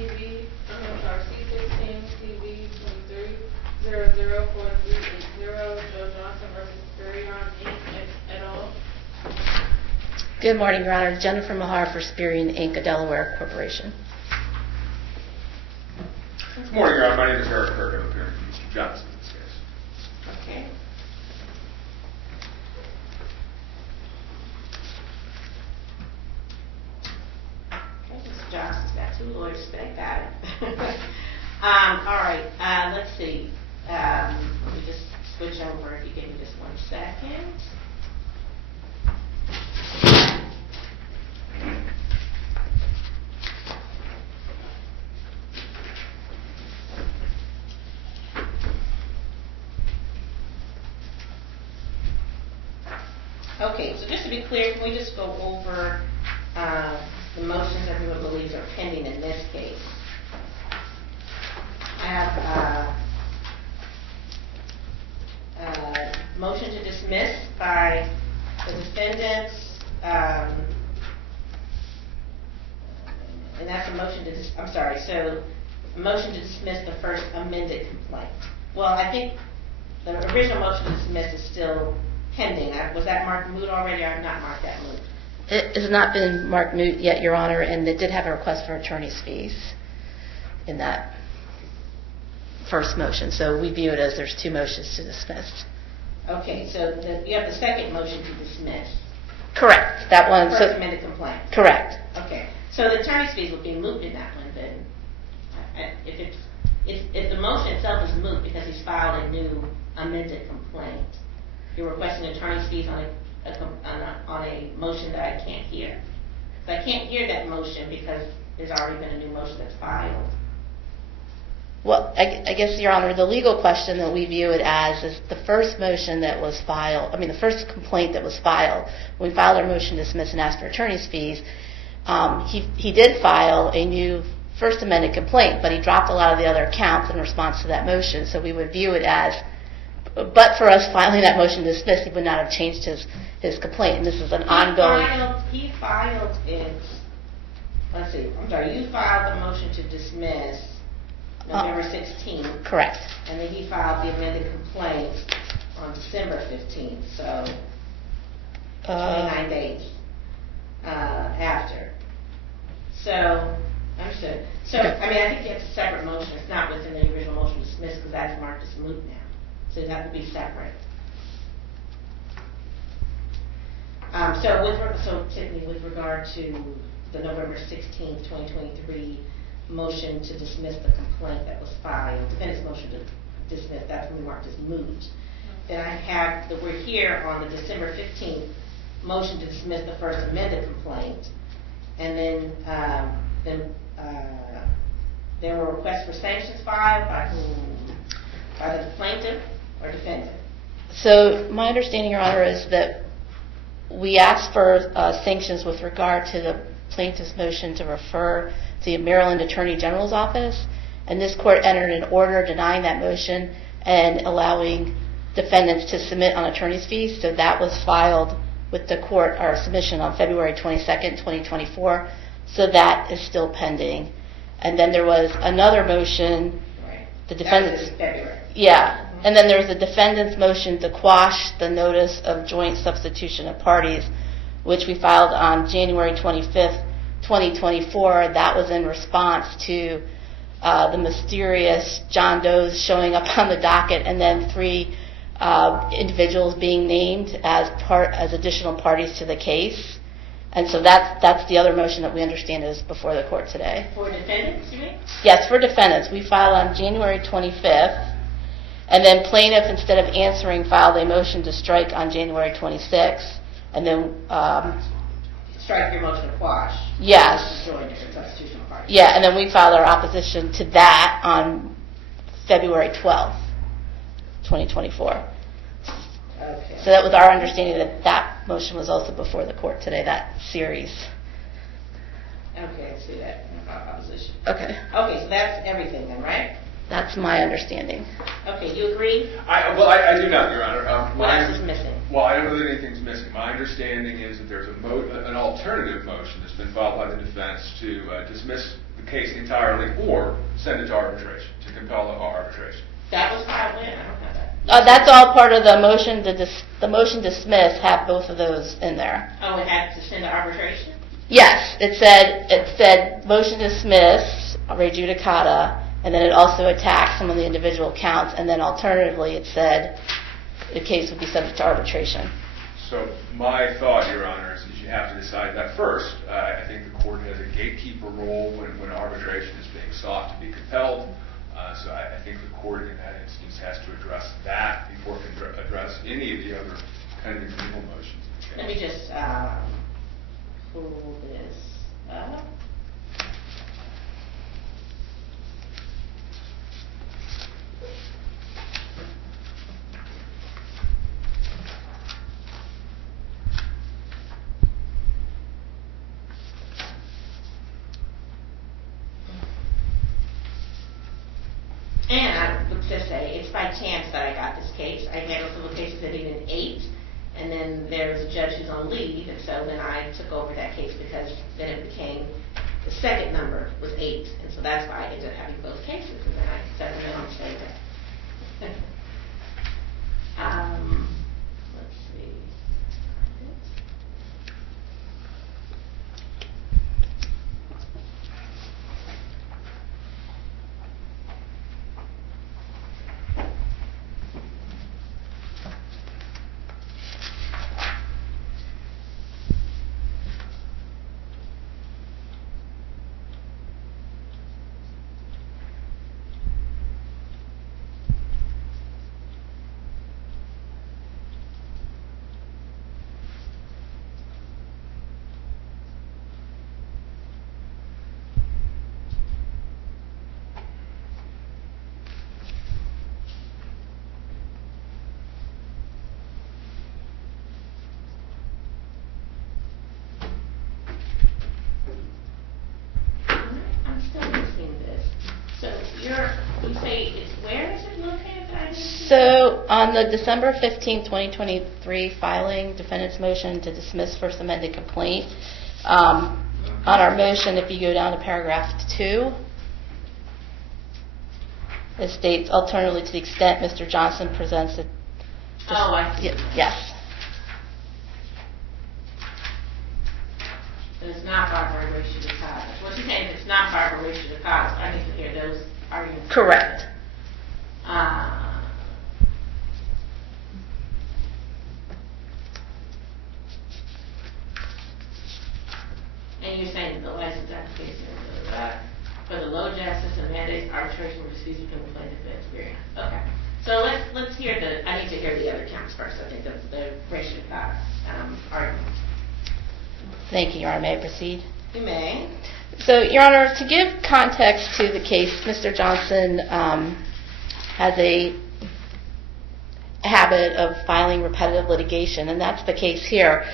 C16CV, Joe Johnson versus Spireon, Inc. et al. Good morning, Your Honor. Jennifer Mahar for Spireon, Inc., a Delaware corporation. Good morning, Your Honor. My name is Eric Kirk. I'm appearing for Mr. Johnson in this case. Okay. Mr. Johnson's got two lawyers today. Got it. All right. Let's see. Let me just switch over. If you give me just 1 second. Okay, so just to be clear, can we just go over the motions everyone believes are pending in this case? I have a motion to dismiss by the defendants, and that's a motion to a motion to dismiss the first amended complaint. Well, I think the original motion to dismiss is still pending. Was that marked moot already, or I have not marked that moot? It has not been marked moot yet, Your Honor, and it did have a request for attorney's fees in that first motion. So we view it as there's two motions to dismiss. Okay, so you have the second motion to dismiss. Correct. That one. First amended complaint. Correct. Okay, so the attorney's fees will be moot in that one then. If the motion itself is moot because he's filed a new amended complaint, you're requesting attorney's fees on a motion that I can't hear. So I can't hear that motion because there's already been a new motion that's filed. Well, I guess, Your Honor, the legal question that we view it as is the first motion that was filed, the first complaint that was filed, when we filed our motion to dismiss and ask for attorney's fees, he did file a new first amended complaint, but he dropped a lot of the other counts in response to that motion. So we would view it as, but for us filing that motion to dismiss, he would not have changed his complaint. And this is an ongoing. He filed it. Let's see. I'm sorry. You filed the motion to dismiss November 16th. Correct. And then he filed the amended complaint on December 15th. So 29 days after. So understood. So okay. I think it's a separate motion. It's not within the original motion to dismiss because that's marked as moot now. So it has to be separate. So Tiffany, with regard to the November 16th, 2023 motion to dismiss the complaint that was filed, defendant's motion to dismiss, that's when we marked as moot. Then I have that we're here on the December 15th motion to dismiss the first amended complaint, and then there were requests for sanctions filed by whom? By the plaintiff or defendant? So my understanding, Your Honor, is that we asked for sanctions with regard to the plaintiff's motion to refer to the Maryland Attorney General's office, and this court entered an order denying that motion and allowing defendants to submit on attorney's fees. So that was filed with the court, our submission on February 22nd, 2024. So that is still pending. And then there was another motion. Right. The defendant's. That was in February. Yeah. Mm-hmm. And then there was the defendant's motion to quash the notice of joint substitution of parties, which we filed on January 25th, 2024. That was in response to the mysterious John Does showing up on the docket, and then 3 individuals being named as additional parties to the case. And so that's the other motion that we understand is before the court today. For defendants, you mean? Yes, for defendants. We filed on January 25th, and then plaintiff, instead of answering, filed a motion to strike on January 26th, and then strike your motion to quash. Yes. Join different substitutional parties. Yeah, and then we filed our opposition to that on February 12th, 2024. Okay. So that was our understanding that motion was also before the court today, that series. Okay, I see that opposition. Okay. Okay, so that's everything then, right? That's my understanding. Okay, you agree? I do not, Your Honor. What else is missing? Well, I don't know that anything's missing. My understanding is that there's an alternative motion that's been filed by the defense to dismiss the case entirely or send it to arbitration, to compel arbitration. That was filed when? I don't have that. That's all part of the motion to the motion dismiss have both of those in there. Oh, it had to send to arbitration? Yes, it said motion dismiss, re judicata, and then it also attacked some of the individual counts, and then alternatively it said the case would be subject to arbitration. So my thought, Your Honor, is you have to decide that first. I think the court has a gatekeeper role when arbitration is being sought to be compelled. So I think the court in that instance has to address that before it can address any of the other kind of legal motions. Let me just pull this up. And I would just say, it's by chance that I got this case. I handled civil cases ending in 8, and then there was a judge who's on leave, and so then I took over that case because then it became, the second number was 8, and so that's why I ended up having both cases, and then I set them on the same day. Let's see. I'm still missing this. So you say it's, where is it located that I didn't see? So on the December 15, 2023 filing, defendant's motion to dismiss first amended complaint, on our motion, if you go down to paragraph 2, it states, alternatively, to the extent Mr. Johnson presents it. Oh, I see. Yes. And it's not Barbara Ray Judicata. What you're saying is it's not Barbara Ray Judicata. I need to hear those arguments. Correct. And you're saying the license application for the low justice and mandates arbitration with disputes between the plaintiff and Spireon. Okay. So let's hear I need to hear the other counts first. I think that's the Ray Judicata argument. Thank you, Your Honor. May I proceed? You may. So, Your Honor, to give context to the case, Mr. Johnson has a habit of filing repetitive litigation, and that's the case here.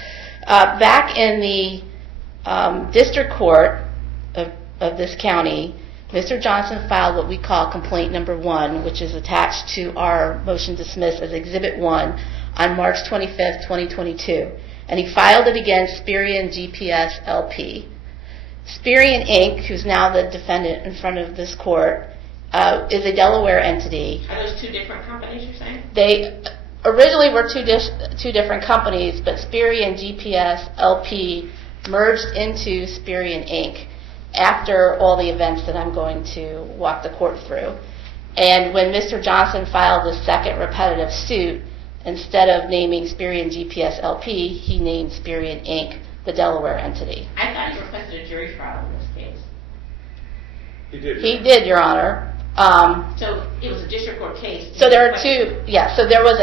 Back in the district court of this county, Mr. Johnson filed what we call complaint number 1, which is attached to our motion to dismiss as Exhibit 1 on March 25th, 2022. And he filed it against Spireon GPS LP. Spireon Inc., who's now the defendant in front of this court, is a Delaware entity. Are those two different companies you're saying? They originally were two different companies, but Spireon GPS LP merged into Spireon Inc. after all the events that I'm going to walk the court through. And when Mr. Johnson filed the second repetitive suit, instead of naming Spireon GPS LP, he named Spireon Inc., the Delaware entity. I thought you requested a jury trial in this case. He did. He did, Your Honor. So it was a district court case. So there are two, so there was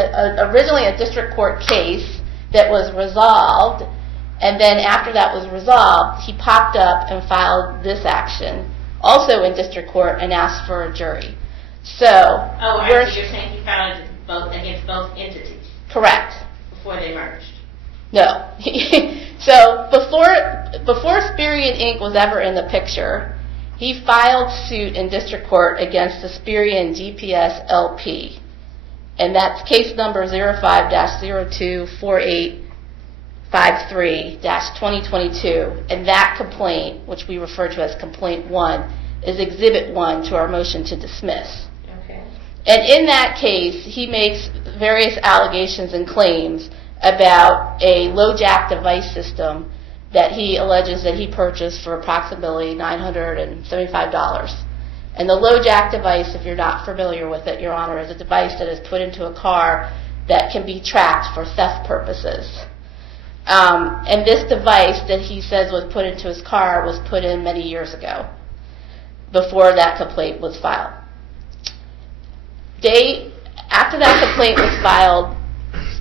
originally a district court case that was resolved, and then after that was resolved, he popped up and filed this action, also in district court, and asked for a jury. So, I see. You're saying he filed it against both entities. Correct. Before they merged. No. So before Spireon Inc. was ever in the picture, he filed suit in district court against the Spireon GPS LP. And that's case number 05-0248 53-2022, and that complaint, which we refer to as Complaint 1, is Exhibit 1 to our motion to dismiss. Okay. And in that case, he makes various allegations and claims about a low-jack device system that he alleges that he purchased for approximately $975. And the low-jack device, if you're not familiar with it, Your Honor, is a device that is put into a car that can be tracked for theft purposes. And this device that he says was put into his car was put in many years ago, before that complaint was filed. After that complaint was filed,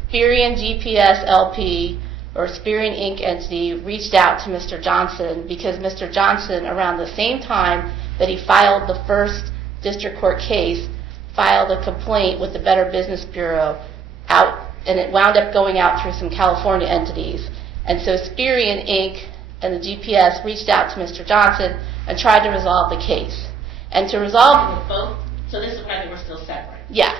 Spireon GPS LP, or Spireon Inc. entity, reached out to Mr. Johnson because Mr. Johnson, around the same time that he filed the first district court case, filed a complaint with the Better Business Bureau and it wound up going out through some California entities. And so Spireon Inc. and the GPS reached out to Mr. Johnson and tried to resolve the case. And to resolve... Both? So this is why they were still separate? Yeah.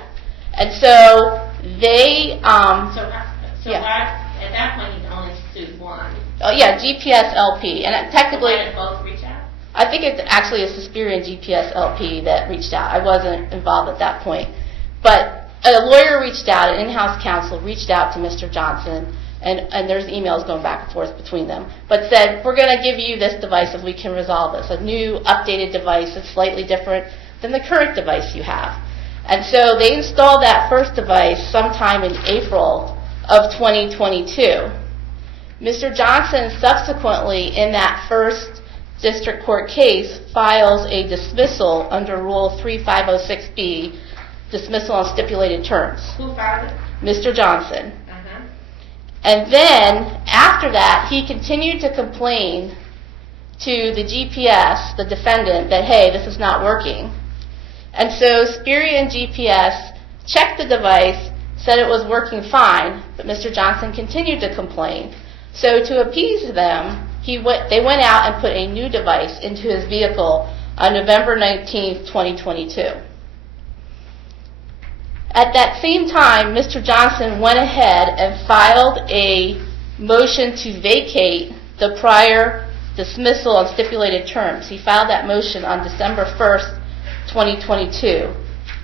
And so they... So why, at that point, you only sued one? Oh, yeah, GPS LP. And technically... So why did both reach out? I think it actually is the Spireon GPS LP that reached out. I wasn't involved at that point. But a lawyer reached out, an in-house counsel reached out to Mr. Johnson, and there's emails going back and forth between them, but said, we're going to give you this device if we can resolve this, a new updated device that's slightly different than the current device you have. And so they installed that first device sometime in April of 2022. Mr. Johnson subsequently, in that first district court case, files a dismissal under Rule 3506B, dismissal on stipulated terms. Who filed it? Mr. Johnson. Uh-huh. And then, after that, he continued to complain to the GPS, the defendant, that, hey, this is not working. And so Spireon GPS checked the device, said it was working fine, but Mr. Johnson continued to complain. So to appease them, they went out and put a new device into his vehicle on November 19th, 2022. At that same time, Mr. Johnson went ahead and filed a motion to vacate the prior dismissal on stipulated terms. He filed that motion on December 1st, 2022,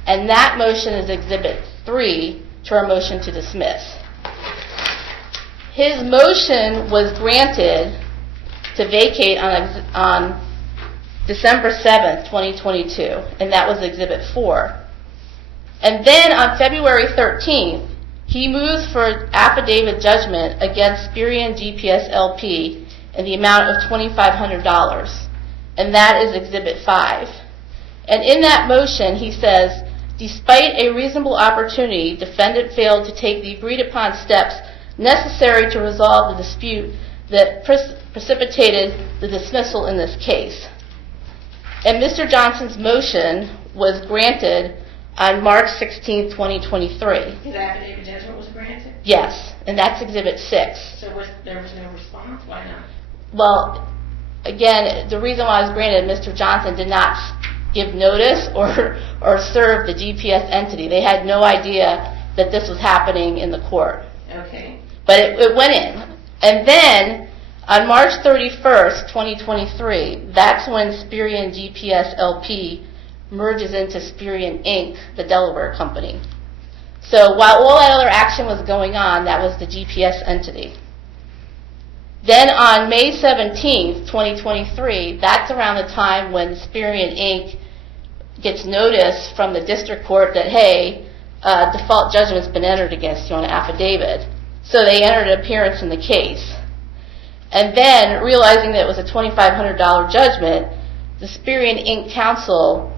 and that motion is Exhibit 3 to our motion to dismiss. His motion was granted to vacate on December 7th, 2022, and that was Exhibit 4. And then on February 13th, he moves for affidavit judgment against Spireon GPS LP in the amount of $2,500, and that is Exhibit 5. And in that motion, he says, despite a reasonable opportunity, defendant failed to take the agreed-upon steps necessary to resolve the dispute that precipitated the dismissal in this case. And Mr. Johnson's motion was granted on March 16, 2023. His affidavit judgment was granted? Yes, and that's Exhibit 6. So there was no response? Why not? Well, again, the reason why it was granted, Mr. Johnson did not give notice or serve the GPS entity. They had no idea that this was happening in the court. Okay. But it went in. And then, on March 31st, 2023, that's when Spireon GPS LP merges into Spireon Inc., the Delaware company. So while all that other action was going on, that was the GPS entity. Then on May 17th, 2023, that's around the time when Spireon Inc. gets notice from the district court that, hey, default judgment's been entered against you on an affidavit. So they entered an appearance in the case. And then, realizing that it was a $2,500 judgment, the Spireon Inc. counsel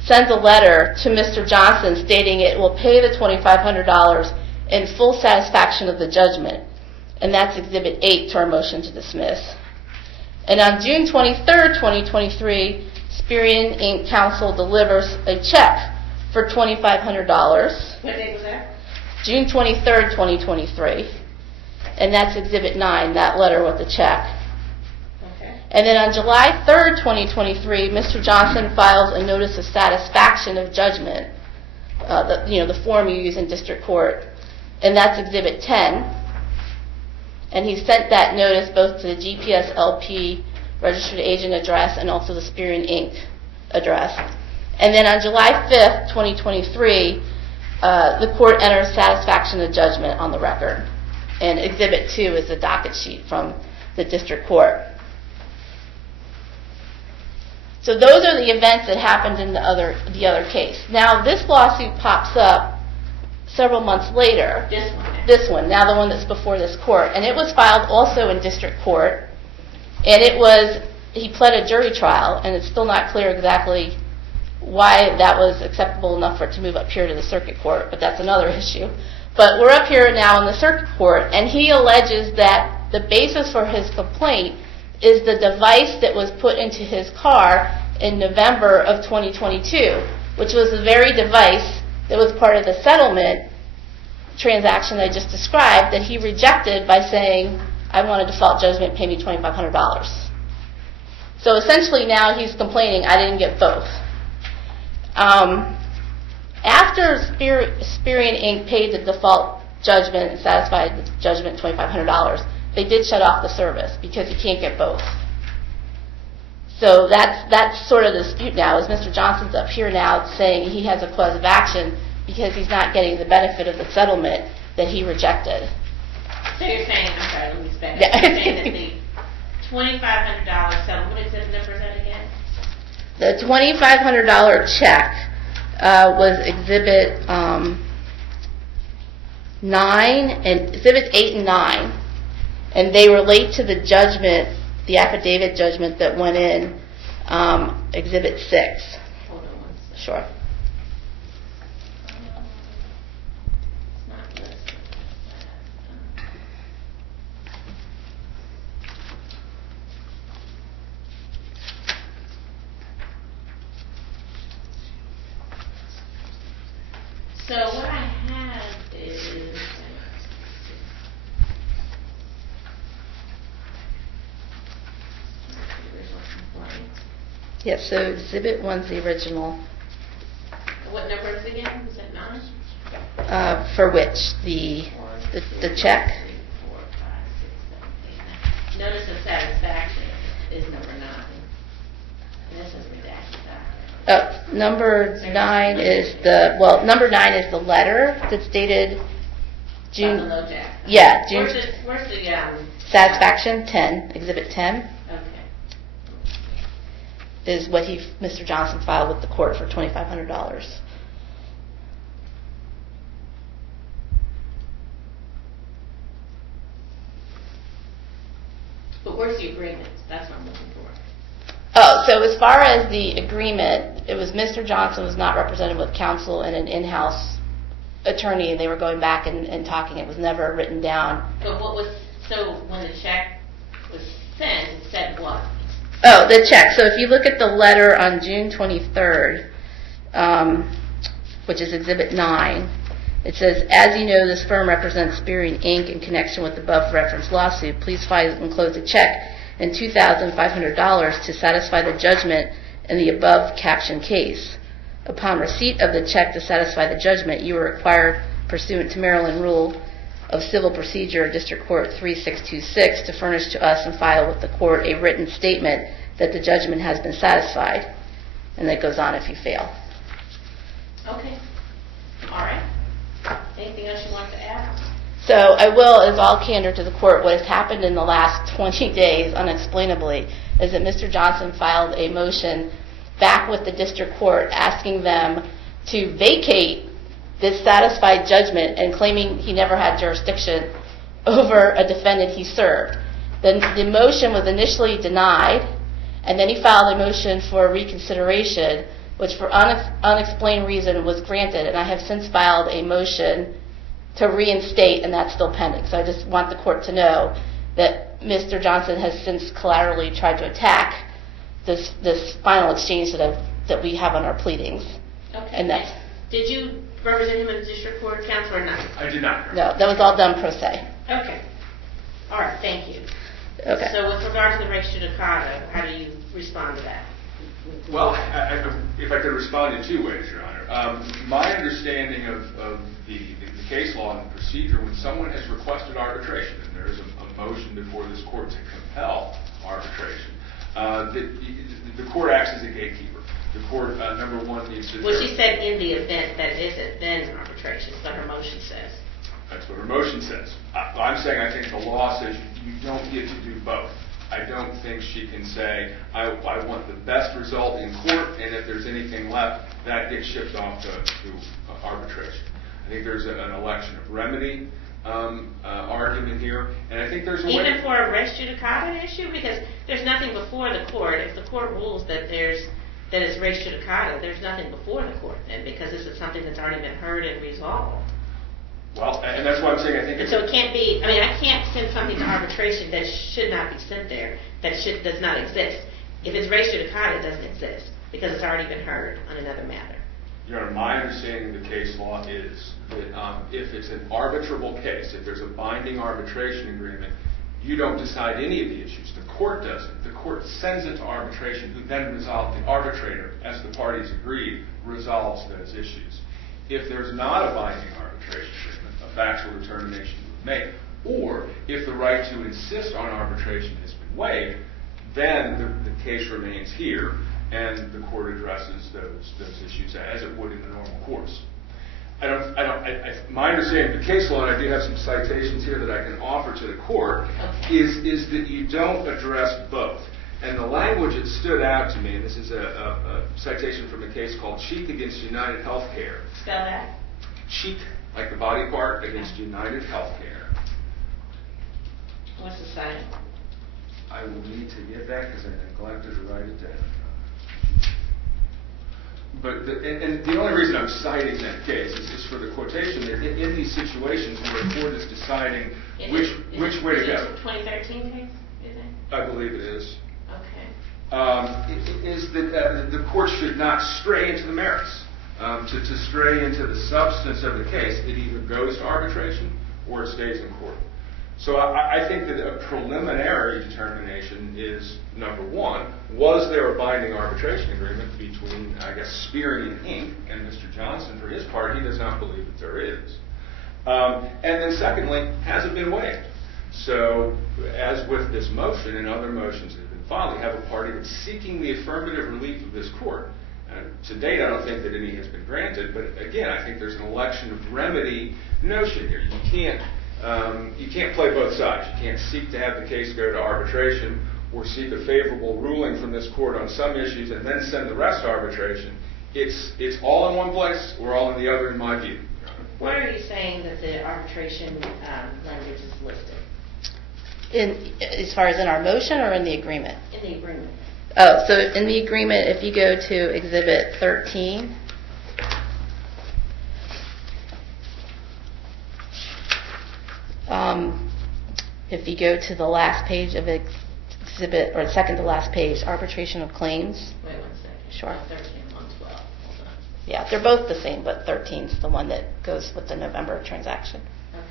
sends a letter to Mr. Johnson stating it will pay the $2,500 in full satisfaction of the judgment. And that's Exhibit 8 to our motion to dismiss. And on June 23rd, 2023, Spireon Inc. counsel delivers a check for $2,500. What date was that? June 23rd, 2023. And that's Exhibit 9, that letter with the check. Okay. And then on July 3rd, 2023, Mr. Johnson files a notice of satisfaction of judgment, the form you use in district court, and that's Exhibit 10. and he sent that notice both to the GPS LP registered agent address and also the Spireon Inc. address. And then on July 5th, 2023, the court enters satisfaction of judgment on the record. And Exhibit 2 is the docket sheet from the district court. So those are the events that happened in the other case. Now this lawsuit pops up several months later. This one, now the one that's before this court. And it was filed also in district court. And he pled a jury trial, and it's still not clear exactly why that was acceptable enough for it to move up here to the circuit court, but that's another issue. But we're up here now in the circuit court, and he alleges that the basis for his complaint is the device that was put into his car in November of 2022, which was the very device that was part of the settlement transaction I just described that he rejected by saying, I want a default judgment, pay me $2,500. So essentially now he's complaining, I didn't get both. After Spireon Inc. paid the default judgment and satisfied the judgment $2,500, they did shut off the service because you can't get both. So that's sort of the dispute now, is Mr. Johnson's up here now saying he has a cause of action because he's not getting the benefit of the settlement that he rejected. So you're saying, I'm sorry, let me back up. You're saying that the $2,500 settlement, what exhibit number is that again? The $2,500 check was Exhibit 9 and Exhibits 8 and 9, and they relate to the judgment, the affidavit judgment that went in Exhibit 6. Hold on one second. Sure. It's not listed. So what I have is Yep, so Exhibit 1's the original. what number is it again? Was that 9? For which? The check? 4, 5, 6, 7, 8, 9. Notice of satisfaction is number 9. And this is redacted. Number 9 is the letter that's dated June. Below Jack. Yeah, June. Where's the Satisfaction 10, Exhibit 10 okay. is what Mr. Johnson filed with the court for $2,500. But where's the agreement? That's what I'm looking for. Oh, so as far as the agreement, it was Mr. Johnson was not represented with counsel and an in-house attorney, and they were going back and talking. It was never written down. But so when the check was sent, it said what? Oh, the check. So if you look at the letter on June 23rd, which is Exhibit 9, it says, as you know, this firm represents Spireon Inc. in connection with the above referenced lawsuit. Please file and enclose a check and $2,500 to satisfy the judgment in the above captioned case. Upon receipt of the check to satisfy the judgment, you are required, pursuant to Maryland Rule of Civil Procedure, District Court 3626, to furnish to us and file with the court a written statement that the judgment has been satisfied. And that goes on if you fail. Okay. All right. Anything else you want to add? So I will, as all candor to the court, what has happened in the last 20 days, unexplainably, is that Mr. Johnson filed a motion back with the district court asking them to vacate this satisfied judgment and claiming he never had jurisdiction over a defendant he served. The motion was initially denied, and then he filed a motion for reconsideration, which for unexplained reason was granted, and I have since filed a motion to reinstate, and that's still pending. So I just want the court to know that Mr. Johnson has since collaterally tried to attack this final exchange that we have on our pleadings. Okay. And that's, Did you represent him in the district court, counsel, or not? I did not. no, that was all done pro se. Okay. All right. Thank you. Okay. So with regard to the res judicata, how do you respond to that? Well, if I could respond in two ways, Your Honor. My understanding of the case law and the procedure, when someone has requested arbitration, and there is a motion before this court to compel arbitration, the court acts as a gatekeeper. The court, number one, needs to... Well, she said in the event that it isn't, then arbitration, is what her motion says. That's what her motion says. I'm saying I think the law says you don't get to do both. I don't think she can say, I want the best result in court, and if there's anything left, that gets shipped off to arbitration. I think there's an election of remedy argument here, and I think there's a way... Even for a res judicata issue? Because there's nothing before the court. If the court rules that it's res judicata, there's nothing before the court then, because this is something that's already been heard and resolved. Well, and that's why I'm saying I think... And so it can't be, I mean, I can't send something to arbitration that should not be sent there, that does not exist. If it's res judicata, it doesn't exist, because it's already been heard on another matter. Your Honor, my understanding of the case law is that if it's an arbitrable case, if there's a binding arbitration agreement, you don't decide any of the issues. The court doesn't. The court sends it to arbitration, who then resolves. The arbitrator, as the parties agreed, resolves those issues. If there's not a binding arbitration agreement, a factual determination was made, or if the right to insist on arbitration has been waived, then the case remains here, and the court addresses those issues as it would in the normal course. My understanding of the case law, and I do have some citations here that I can offer to the court, is that you don't address both. And the language that stood out to me, and this is a citation from a case called Cheek against United Healthcare. Spell that. Cheek, like the body part, against United Healthcare. What's the sign? I will need to get that because I neglected to write it down. But and the only reason I'm citing that case is for the quotation that in these situations where the court is deciding which way to go. Is it 2013 case, is it? I believe it is. Okay. Is that the court should not stray into the merits. To stray into the substance of the case, it either goes to arbitration or it stays in court. So I think that a preliminary determination is, number one, was there a binding arbitration agreement between, I guess, Spireon Inc. and Mr. Johnson? For his part, he does not believe that there is. And then secondly, has it been waived? So as with this motion and other motions that have been filed, we have a party that's seeking the affirmative relief of this court. To date, I don't think that any has been granted, but again, I think there's an election of remedy notion here. You can't play both sides. You can't seek to have the case go to arbitration or seek a favorable ruling from this court on some issues and then send the rest to arbitration. It's all in one place or all in the other, in my view. Where are you saying that the arbitration language is listed? As far as in our motion or in the agreement? In the agreement. Oh, so in the agreement, if you go to Exhibit 13, if you go to the last page of exhibit, or the second to last page, arbitration of claims. Wait 1 second. Sure. 13, 112. Hold on. Yeah, they're both the same, but 13 is the one that goes with the November transaction. Okay.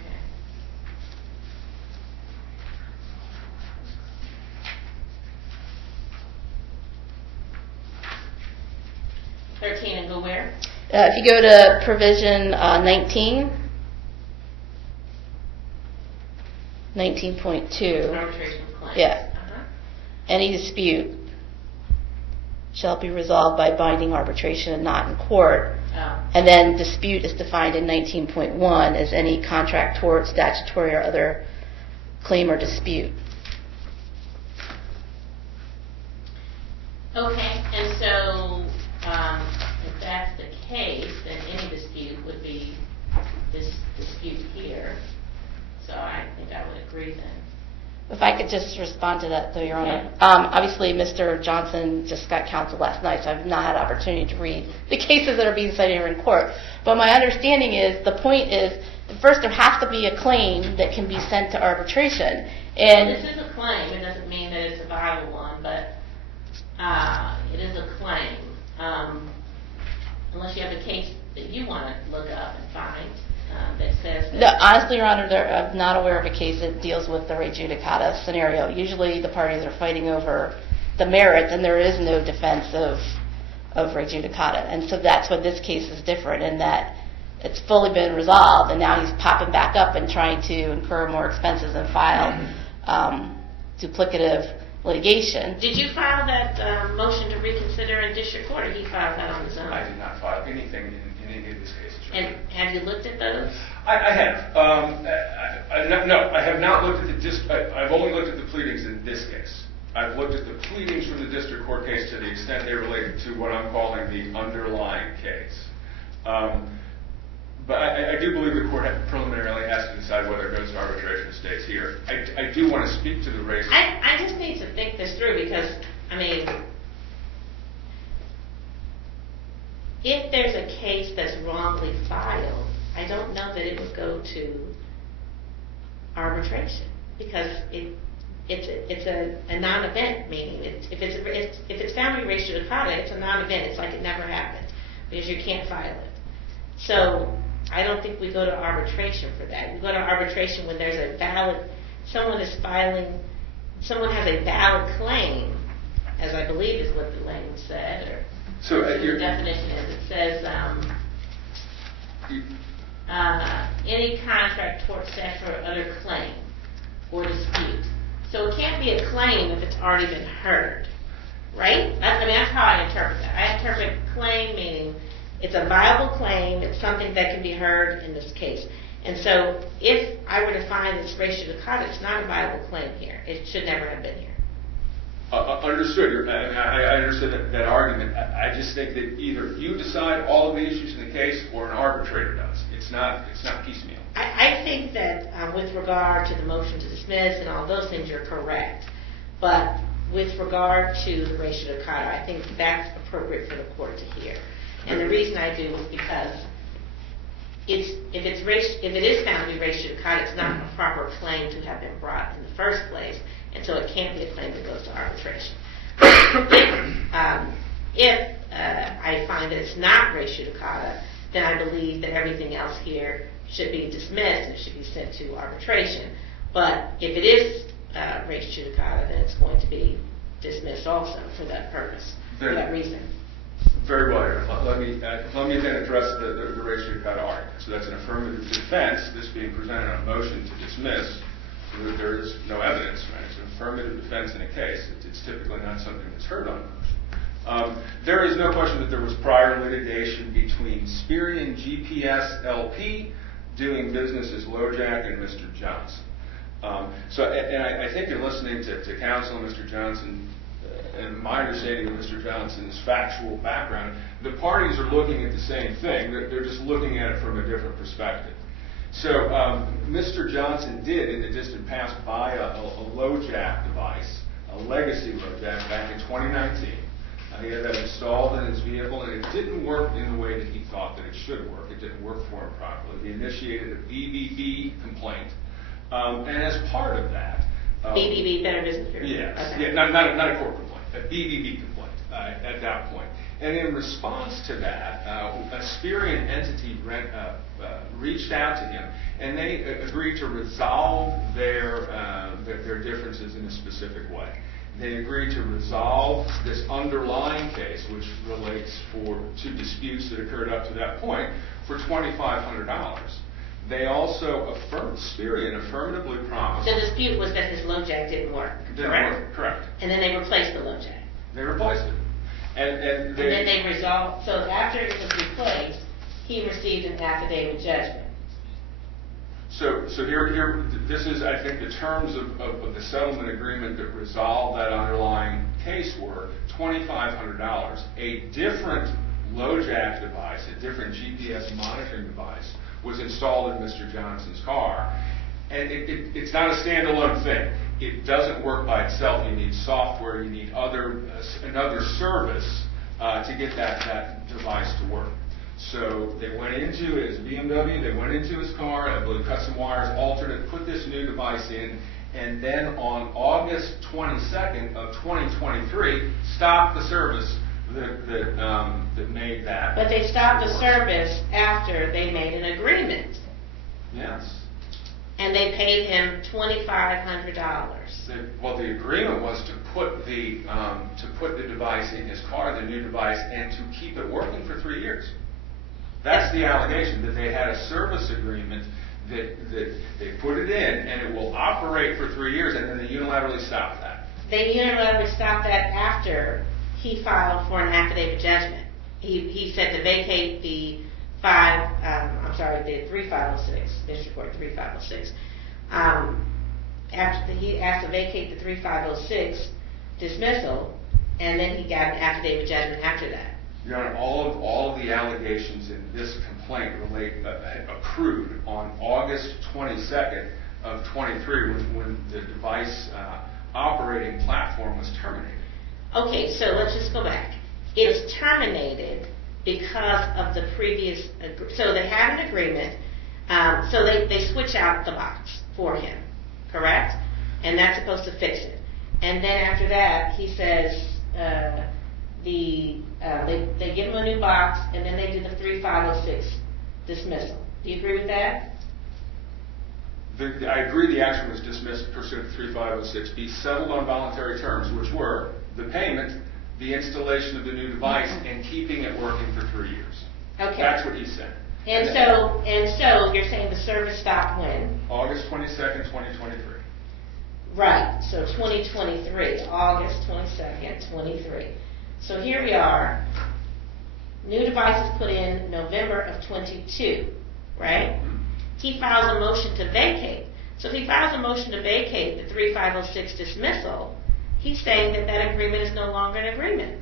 13 and go where? If you go to provision 19, 19.2, Arbitration of claims. Yeah. Any dispute shall be resolved by binding arbitration and not in court. Oh. And then dispute is defined in 19.1 as any contract, tort, statutory, or other claim or dispute. Okay, and so if that's the case, then any dispute would be this dispute here. So I think I would agree then. If I could just respond to that, though, Your Honor. Okay. Obviously, Mr. Johnson just got counseled last night, so I've not had opportunity to read the cases that are being cited here in court. But my understanding is, the point is, first there has to be a claim that can be sent to arbitration. And This is a claim. It doesn't mean that it's a viable one, but it is a claim. Unless you have a case that you want to look up and find that says that. No, honestly, Your Honor, I'm not aware of a case that deals with the re judicata scenario. Usually the parties are fighting over the merits, and there is no defense of re judicata. And so that's what this case is different, in that it's fully been resolved, and now he's popping back up and trying to incur more expenses and file duplicative litigation. Did you file that motion to reconsider in district court, or he filed that on his own? I did not file anything in any of these cases. And have you looked at those? I have. No, I have not looked at I've only looked at the pleadings in this case. I've looked at the pleadings from the district court case to the extent they relate to what I'm calling the underlying case. But I do believe the court preliminarily has to decide whether it goes to arbitration or stays here. I do want to speak to the race. I just need to think this through because, I mean, if there's a case that's wrongly filed, I don't know that it would go to arbitration because it's a non-event, meaning if it's found to be res judicata, it's a non-event. It's like it never happened because you can't file it. So I don't think we go to arbitration for that. We go to arbitration when there's a valid, someone has a valid claim, as I believe is what the language said, or So the definition is. It says any contract, tort, statute, or other claim or dispute. So it can't be a claim if it's already been heard, right? That's how I interpret that. I interpret claim meaning it's a viable claim, it's something that can be heard in this case. And so if I were to find it's res judicata, it's not a viable claim here. It should never have been here. Understood. I understood that argument. I just think that either you decide all of the issues in the case or an arbitrator does. It's not piecemeal. I think that with regard to the motion to dismiss and all those things, you're correct. But with regard to the res judicata, I think that's appropriate for the court to hear. And the reason I do is because if it is found to be res judicata, it's not a proper claim to have been brought in the first place, and so it can't be a claim that goes to arbitration. If I find that it's not res judicata, then I believe that everything else here should be dismissed and should be sent to arbitration. But if it is res judicata, then it's going to be dismissed also for that purpose, for that reason. Very well, Aaron. Let me then address the res judicata argument. So that's an affirmative defense, this being presented on a motion to dismiss. There is no evidence, right? It's an affirmative defense in a case. It's typically not something that's heard on a motion. There is no question that there was prior litigation between Spireon GPS LP doing business as LoJack and Mr. Johnson. I think in listening to counsel, Mr. Johnson, and my understanding of Mr. Johnson's factual background, the parties are looking at the same thing. They're just looking at it from a different perspective. So Mr. Johnson did, in the distant past, buy a LoJack device, a legacy LoJack, back in 2019. He had that installed in his vehicle, and it didn't work in the way that he thought that it should work. It didn't work for him properly. He initiated a BBB complaint, and as part of that... BBB, Better Business Bureau? Yes. Okay. Yeah, not a court complaint, a BBB complaint at that point. And in response to that, a Spireon entity reached out to him, and they agreed to resolve their differences in a specific way. They agreed to resolve this underlying case, which relates to disputes that occurred up to that point, for $2,500. They also Spireon affirmatively promised... The dispute was that his LoJack didn't work, correct? Correct. And then they replaced the LoJack. They replaced it. And then they resolved, so after it was replaced, he received an affidavit judgment. So here, this is, I think, the terms of the settlement agreement that resolved that underlying case were $2,500. A different LoJack device, a different GPS monitoring device, was installed in Mr. Johnson's car. And it's not a standalone thing. It doesn't work by itself. You need software. You need another service to get that device to work. So they went into his BMW, they went into his car, I believe cut some wires, altered it, put this new device in, and then on August 22nd of 2023, stopped the service that made that. But they stopped the service after they made an agreement. Yes. And they paid him $2,500. The agreement was to put the device in his car, the new device, and to keep it working for 3 years. That's the allegation, that they had a service agreement that they put it in and it will operate for 3 years, and then they unilaterally stop that. They unilaterally stopped that after he filed for an affidavit judgment. He said to vacate the 3506, District Court 3506. After he asked to vacate the 3506 dismissal, and then he got an affidavit judgment after that. Your Honor, all of the allegations in this complaint accrued on August 22nd of 23 when the device operating platform was terminated. Okay, so let's just go back. It was terminated because of the previous, so they had an agreement, so they switch out the box for him, correct? And that's supposed to fix it. And then after that, he says they give him a new box, and then they do the 3506 dismissal. Do you agree with that? I agree the action was dismissed pursuant to 3506 be settled on voluntary terms, which were the payment, the installation of the new device, and keeping it working for 3 years. Okay. That's what he said. And so you're saying the service stopped when? August 22nd, 2023. Right, so 2023, August 22nd, 23. So here we are, new device is put in November of 22, right? Mm-hmm. He files a motion to vacate. So if he files a motion to vacate the 3506 dismissal, he's saying that that agreement is no longer an agreement.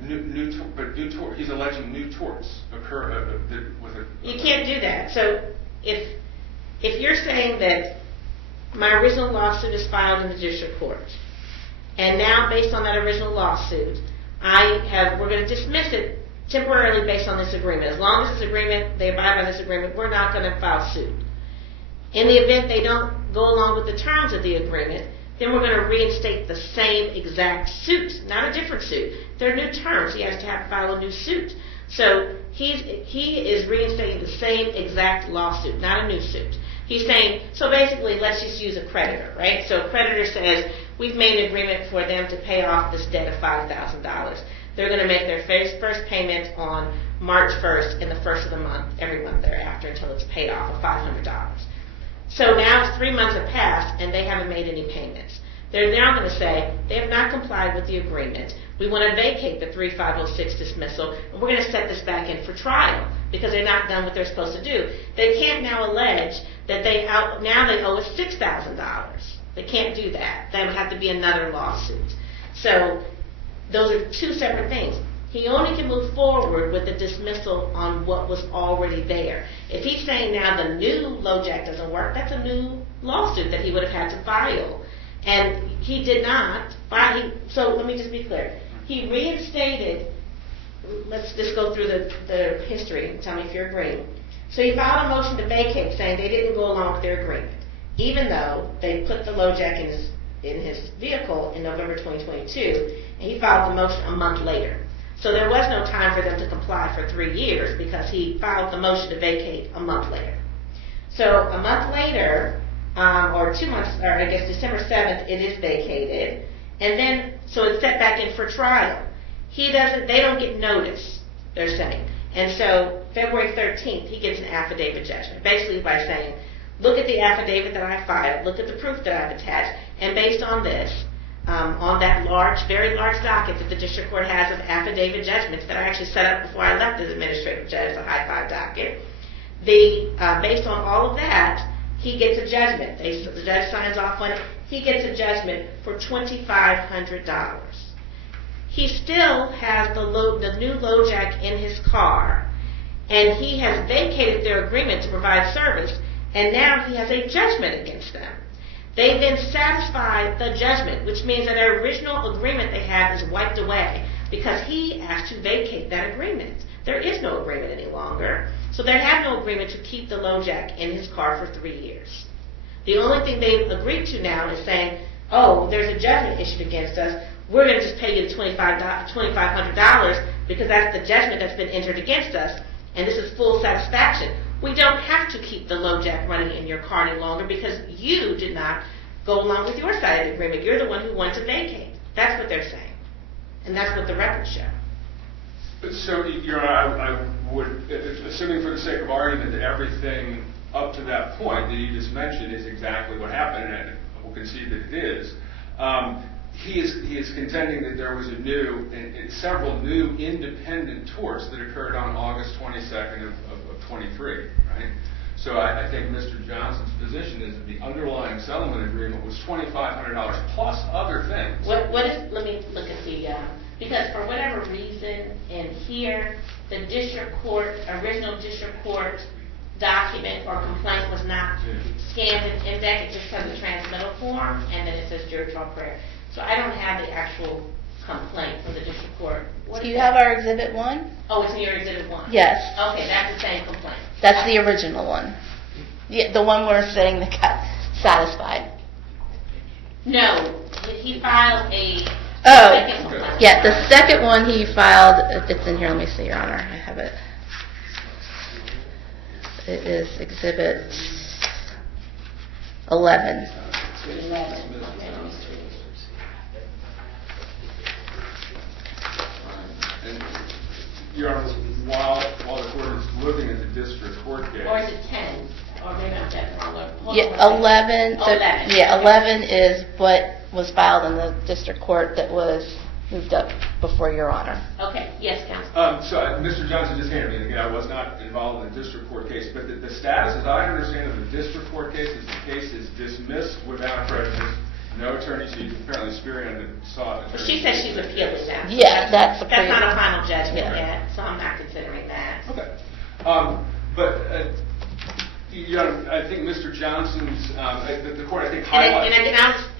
He's alleging new torts occur with a... You can't do that. So if you're saying that my original lawsuit is filed in the district court, and now based on that original lawsuit, we're going to dismiss it temporarily based on this agreement. As long as this agreement, they abide by this agreement, we're not going to file suit. In the event they don't go along with the terms of the agreement, then we're going to reinstate the same exact suit, not a different suit. They're new terms. He has to file a new suit. So he is reinstating the same exact lawsuit, not a new suit. He's saying, so basically, let's just use a creditor, right? So a creditor says, we've made an agreement for them to pay off this debt of $5,000. They're going to make their first payment on March 1st in the first of the month, every month thereafter, until it's paid off of $500. So now 3 months have passed, and they haven't made any payments. They're now going to say, they have not complied with the agreement. We want to vacate the 3506 dismissal, and we're going to set this back in for trial because they're not done what they're supposed to do. They can't now allege that now they owe us $6,000. They can't do that. That would have to be another lawsuit. So those are two separate things. He only can move forward with the dismissal on what was already there. If he's saying now the new LoJack doesn't work, that's a new lawsuit that he would have had to file. And he did not file. So let me just be clear. He reinstated, let's just go through the history and tell me if you're agreeing. So he filed a motion to vacate saying they didn't go along with their agreement, even though they put the LoJack in his vehicle in November 2022, and he filed the motion a month later. So there was no time for them to comply for 3 years because he filed the motion to vacate a month later. So a month later, or 2 months, or I guess December 7th, it is vacated. And then, so it's set back in for trial. They don't get notice, they're saying. And so February 13th, he gets an affidavit judgment, basically by saying, look at the affidavit that I filed, look at the proof that I've attached, and based on this, on that very large docket that the district court has of affidavit judgments that I actually set up before I left as administrative judge, the high five docket, based on all of that, he gets a judgment. The judge signs off on it. He gets a judgment for $2,500. He still has the new LoJack in his car, and he has vacated their agreement to provide service, and now he has a judgment against them. They then satisfy the judgment, which means that their original agreement they had is wiped away because he asked to vacate that agreement. There is no agreement any longer, so they have no agreement to keep the LoJack in his car for 3 years. The only thing they've agreed to now is saying, oh, there's a judgment issued against us. We're going to just pay you the $2,500 because that's the judgment that's been entered against us, and this is full satisfaction. We don't have to keep the LoJack running in your car any longer because you did not go along with your side of the agreement. You're the one who wanted to vacate. That's what they're saying, and that's what the records show. So, I would, assuming for the sake of argument that everything up to that point that you just mentioned is exactly what happened, and we'll concede that it is. He is contending that there was several new independent torts that occurred on August 22nd of 23, right? So I think Mr. Johnson's position is that the underlying settlement agreement was $2,500 plus other things. What is, let me look at the, because for whatever reason in here, the original district court document or complaint was not scanned and indexed. It just has a transmittal form, and then it says jury trial prayer. So I don't have the actual complaint from the district court. Do you have our Exhibit 1? Oh, it's in your Exhibit 1? Yes. Okay, that's the same complaint. That's the original one. Yeah, the one we're saying that got satisfied. No, he filed a Oh, second complaint. yeah, the second one he filed, it's in here, let me see, Your Honor, I have it. It is Exhibit 11. And, Your Honor, while the court is looking at the district court case. Or is it 10? Or maybe I'm getting the wrong one. Hold on Yeah, one second. 11. So, 11. yeah, 11 is what was filed in the district court that was moved up before Your Honor. Okay, yes, counsel. So Mr. Johnson just handed me, and again, I was not involved in the district court case, but the status, as I understand of the district court case, is the case is dismissed without prejudice. No attorney fees. Apparently, Spireon sought attorney. She says she's appealing that. Yeah, that's a That's not a final judgment Yeah. yet, so I'm not considering that. Okay. You know, I think Mr. Johnson's, the court, I think, highlighted.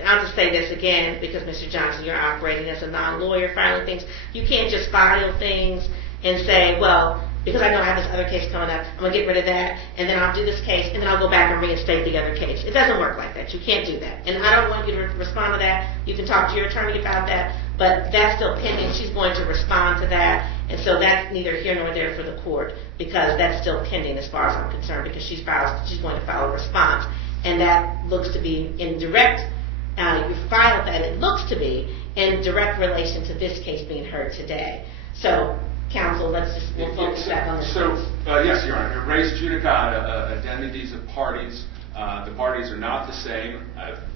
I'll just say this again, because Mr. Johnson, you're operating as a non-lawyer filing things. You can't just file things and say, well, because I know I have this other case coming up, I'm going to get rid of that, and then I'll do this case, and then I'll go back and reinstate the other case. It doesn't work like that. You can't do that. And I don't want you to respond to that. You can talk to your attorney about that, but that's still pending. She's going to respond to that, and so that's neither here nor there for the court, because that's still pending as far as I'm concerned, because she's going to file a response, and that looks to be in direct, you filed that, it looks to be in direct relation to this case being heard today. So, counsel, we'll focus back on this. So, yes, Your Honor, res judicata, identities of parties. The parties are not the same.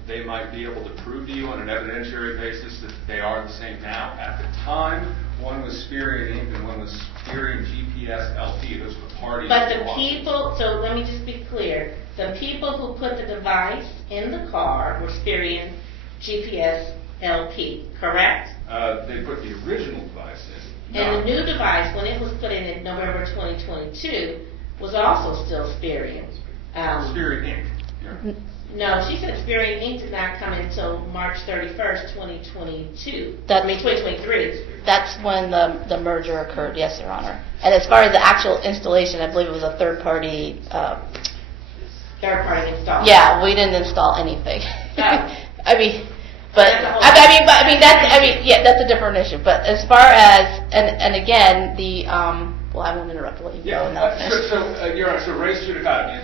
They might be able to prove to you on an evidentiary basis that they are the same now. At the time, one was Spireon Inc. and one was Spireon GPS LP. Those were the parties. But the people, so let me just be clear. The people who put the device in the car were Spireon GPS LP, correct? They put the original device in. And the new device, when it was put in November 2022, was also still Spireon. Spireon Inc. Yeah. No, she said Spireon Inc. did not come until March 31st, 2022. 2023. That's when the merger occurred, yes, Your Honor. And as far as the actual installation, I believe it was a third-party... Third-party install. Yeah, we didn't install anything. Oh. I mean... But that's a different issue. But as far as and again, well, I won't interrupt. I'll let you go. Your Honor, so res judicata. I mean,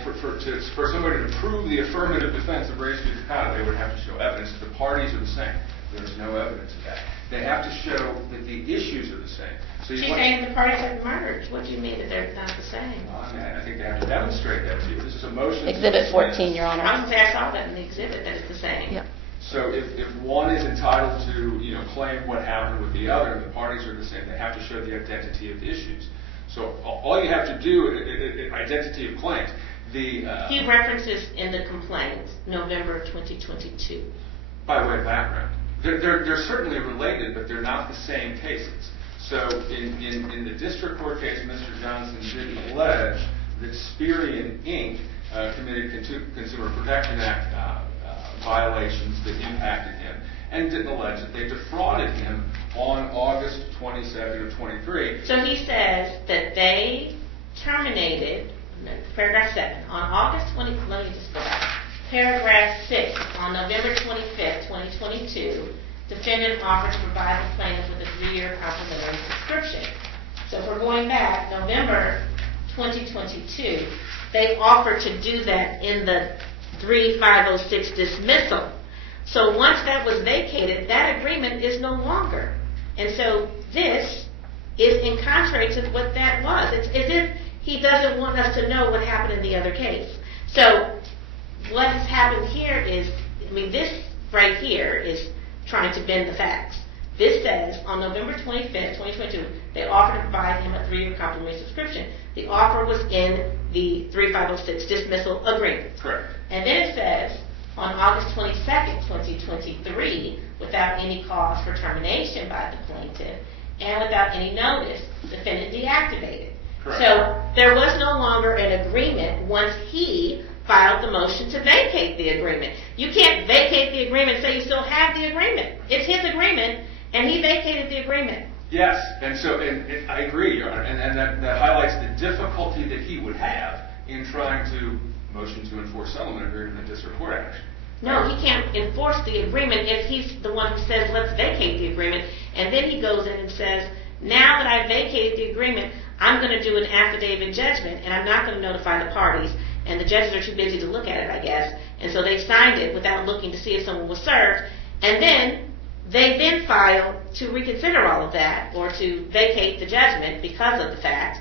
for somebody to prove the affirmative defense of res judicata, they would have to show evidence that the parties are the same. There's no evidence of that. They have to show that the issues are the same. So she's saying the parties have merged. What do you mean that they're not the same? Well, I mean, I think they have to demonstrate that to you. This is a motion. Exhibit 14, Your Honor. I was going to say I saw that in the exhibit that it's the same. Yep. So if one is entitled to claim what happened with the other, and the parties are the same, they have to show the identity of the issues. So all you have to do is identity of claims. He references in the complaint November 2022. By way of background, they're certainly related, but they're not the same cases. So in the district court case, Mr. Johnson did allege that Spireon Inc. Committed Consumer Protection Act violations that impacted him, and didn't allege that they defrauded him on August 22nd of 23. So he says that they terminated, paragraph 7, on August 20, let me just go back, paragraph 6, on November 25th, 2022, defendant offered to provide the plaintiff with a 3-year complimentary subscription. So if we're going back, November 2022, they offered to do that in the 3506 dismissal. So once that was vacated, that agreement is no longer. And so this is in contrary to what that was. It's as if he doesn't want us to know what happened in the other case. So what has happened here is, this right here is trying to bend the facts. This says, on November 25th, 2022, they offered to provide him a 3-year complimentary subscription. The offer was in the 3506 dismissal agreement. Correct. And then it says, on August 22nd, 2023, without any cause for termination by the plaintiff and without any notice, defendant deactivated. Correct. So there was no longer an agreement once he filed the motion to vacate the agreement. You can't vacate the agreement and say you still have the agreement. It's his agreement, and he vacated the agreement. Yes, and I agree, Your Honor, and that highlights the difficulty that he would have in trying to motion to enforce settlement agreement in the district court action. No, he can't enforce the agreement if he's the one who says, let's vacate the agreement, and then he goes in and says, now that I've vacated the agreement, I'm going to do an affidavit judgment, and I'm not going to notify the parties, and the judges are too busy to look at it, I guess, and so they signed it without looking to see if someone was served, and then they then filed to reconsider all of that, or to vacate the judgment because of the fact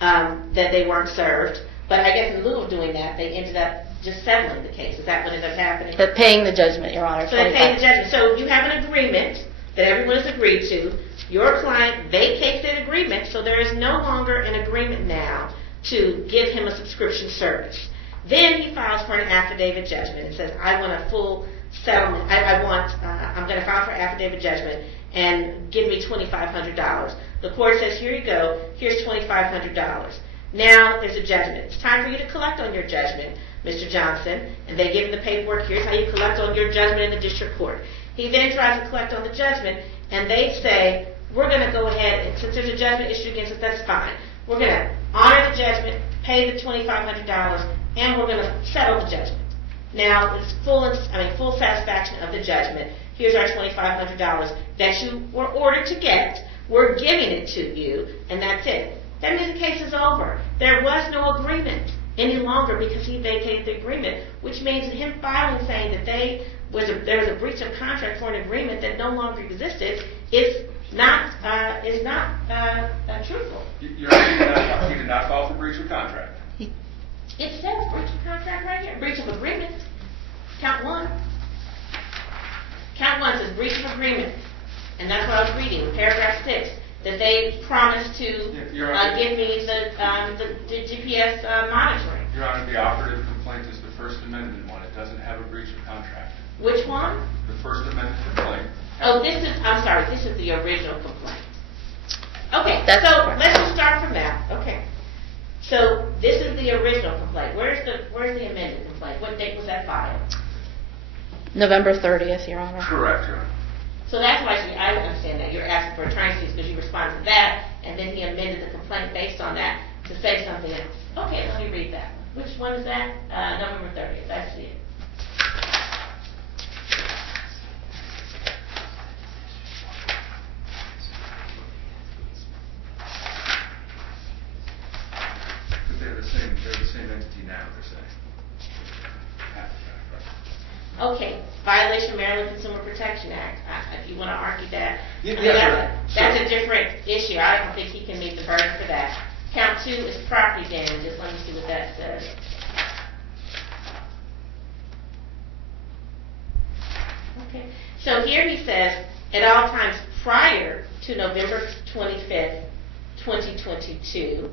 that they weren't served. But I guess in lieu of doing that, they ended up just settling the case. Is that what ended up happening? But paying the judgment, Your Honor. So they paid the judgment. So you have an agreement that everyone has agreed to. Your client vacates that agreement, so there is no longer an agreement now to give him a subscription service. Then he files for an affidavit judgment and says, I want a full settlement. I'm going to file for affidavit judgment and give me $2,500. The court says, here you go, here's $2,500. Now there's a judgment. It's time for you to collect on your judgment, Mr. Johnson. And they give him the paperwork, here's how you collect on your judgment in the district court. He then tries to collect on the judgment, and they say, we're going to go ahead, and since there's a judgment issued against us, that's fine. We're going to honor the judgment, pay the $2,500, and we're going to settle the judgment. Now, it's full satisfaction of the judgment. Here's our $2,500 that you were ordered to get. We're giving it to you, and that's it. That means the case is over. There was no agreement any longer because he vacated the agreement, which means him filing saying that there was a breach of contract for an agreement that no longer existed is not truthful. You're saying he did not file for breach of contract. It says breach of contract right here. Breach of agreement. Count 1. Count 1 says breach of agreement. And that's what I was reading, paragraph 6. That they promised to give me the GPS monitoring. Your Honor, the operative complaint is the First Amendment one. It doesn't have a breach of contract. Which one? The First Amendment complaint. Oh, this is the original complaint. Okay, That's so correct. let's just start from that. Okay. So this is the original complaint. Where's the amended complaint? What date was that filed? November 30th, Your Honor. Correct, Your Honor. So that's why I understand that. You're asking for attorney's fees because you responded to that, and then he amended the complaint based on that to say something else. Okay, let me read that one. Which one is that? November 30th. I see it. They're the same entity now, they're saying. Okay, violation of Maryland Consumer Protection Act. If you want to argue that, that's a different issue. I don't think he can meet the burden for that. Count 2 is property damages. Let me see what that says. Okay, so here he says, at all times prior to November 25th, 2022,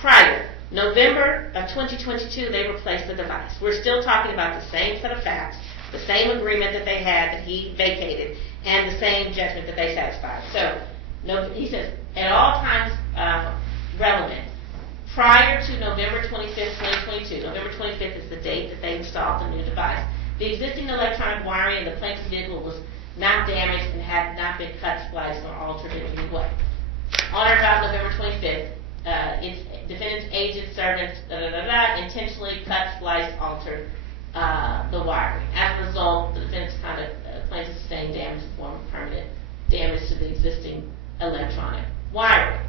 prior. November of 2022, they replaced the device. We're still talking about the same set of facts, the same agreement that they had that he vacated, and the same judgment that they satisfied. So, he says, at all times relevant, prior to November 25th, 2022, November 25th is the date that they installed the new device, the existing electronic wiring in the plaintiff's vehicle was not damaged and had not been cut, spliced, or altered in any way. On or about November 25th, defendant's agent, servants, intentionally cut, spliced, altered the wiring. As a result, the defendant's conduct claims to sustain damage in the form of permanent damage to the existing electronic wiring.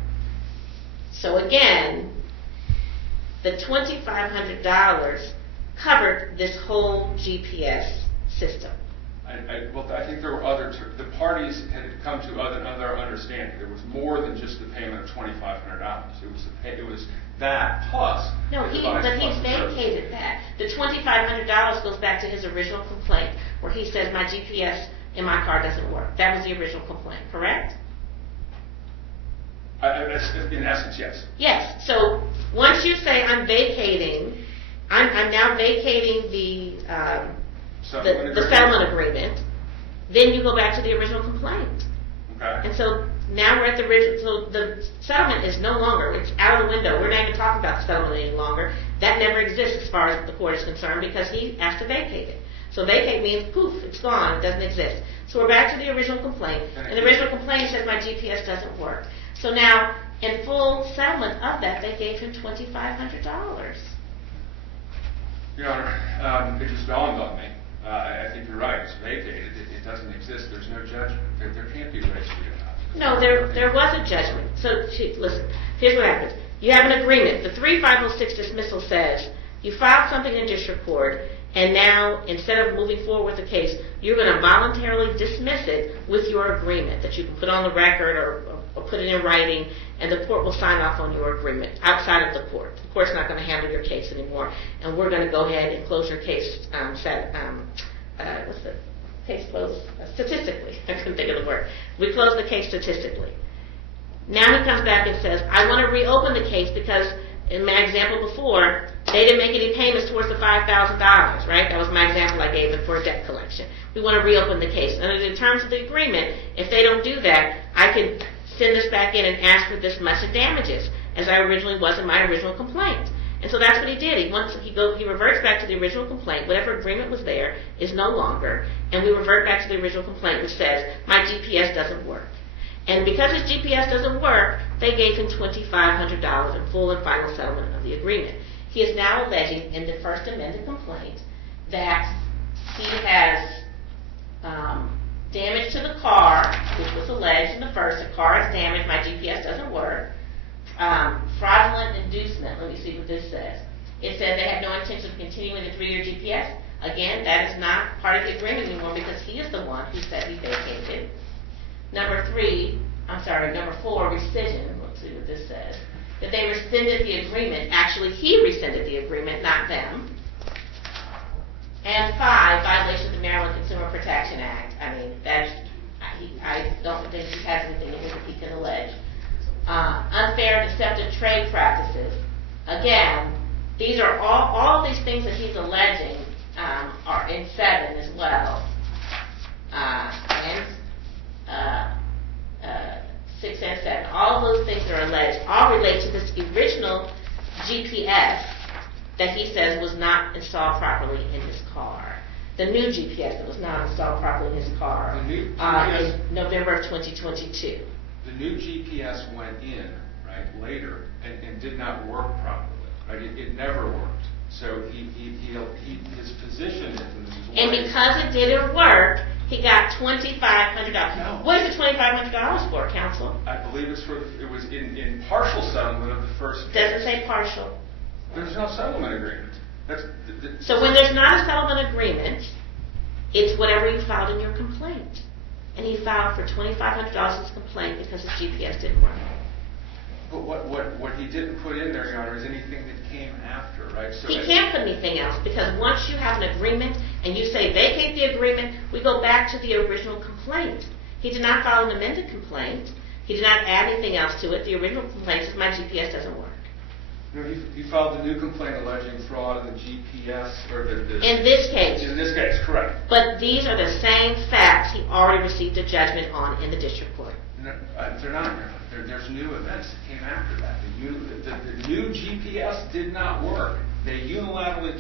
So again, the $2,500 covered this whole GPS system. I Well, I think there were the parties had come to another understanding. There was more than just the payment of $2,500. It was that plus. No, the he's device plus the service. vacated that. The $2,500 goes back to his original complaint, where he says my GPS in my car doesn't work. That was the original complaint, correct? In essence, yes. Yes. So once you say I'm now vacating the settlement agreement, then you go back to the original complaint. Okay. And so now we're at the original, so the settlement is no longer, it's out of the window. We're not even talking about the settlement any longer. That never exists as far as the court is concerned because he asked to vacate it. So vacate means poof, it's gone, it doesn't exist. So we're back to the original complaint, and the original complaint says my GPS doesn't work. So now, in full settlement of that, they gave him $2,500. Your Honor, it just dawned on me. I think you're right. It's vacated. It doesn't exist. There's no judgment. There can't be res judicata. No, there was a judgment. So, listen, here's what happens. You have an agreement. The 3506 dismissal says you filed something in district court, and now, instead of moving forward with the case, you're going to voluntarily dismiss it with your agreement that you can put on the record or put it in writing, and the court will sign off on your agreement outside of the court. The court's not going to handle your case anymore, and we're going to go ahead and close your case, what's the case closed? Statistically. I couldn't think of the word. We close the case statistically. Now he comes back and says, I want to reopen the case because, in my example before, they didn't make any payments towards the $5,000, right? That was my example I gave them for a debt collection. We want to reopen the case. Under the terms of the agreement, if they don't do that, I could send this back in and ask for this much of damages, as I originally was in my original complaint. And so that's what he did. He reverts back to the original complaint. Whatever agreement was there is no longer, and we revert back to the original complaint, which says my GPS doesn't work. And because his GPS doesn't work, they gave him $2,500 in full and final settlement of the agreement. He is now alleging in the first amended complaint that he has damage to the car, which was alleged in the first. The car is damaged, my GPS doesn't work. Fraudulent inducement, let me see what this says. It says they have no intention of continuing the 3-year GPS. Again, that is not part of the agreement anymore because he is the one who said he vacated. Number 4, rescission. Let's see what this says. That they rescinded the agreement. Actually, he rescinded the agreement, not them. And 5, violation of the Maryland Consumer Protection Act. I mean, I don't think he has anything in here that he can allege. Unfair, deceptive trade practices. Again, these are all these things that he's alleging are in 7 as well. And 6 and 7. All of those things that are alleged all relate to this original GPS that he says was not installed properly in his car. The new GPS that was not installed properly in his car in November of 2022. The new GPS went in, right, later and did not work properly, right? It never worked. So his position is, and this is why. And because it didn't work, he got $2,500. No. What is the $2,500 for, counsel? I believe it was in partial settlement of the first case. Doesn't say partial. There's no settlement agreement. So when there's not a settlement agreement, it's whatever you filed in your complaint. And he filed for $2,500 in his complaint because his GPS didn't work. But what he didn't put in there, Your Honor, is anything that came after, right? So he can't put anything else because once you have an agreement and you say vacate the agreement, we go back to the original complaint. He did not file an amended complaint. He did not add anything else to it. The original complaint says my GPS doesn't work. No, he filed a new complaint alleging fraud in the GPS or in this case. In this case, correct. But these are the same facts he already received a judgment on in the district court. No, they're not. There's new events that came after that. The new GPS did not work. They unilaterally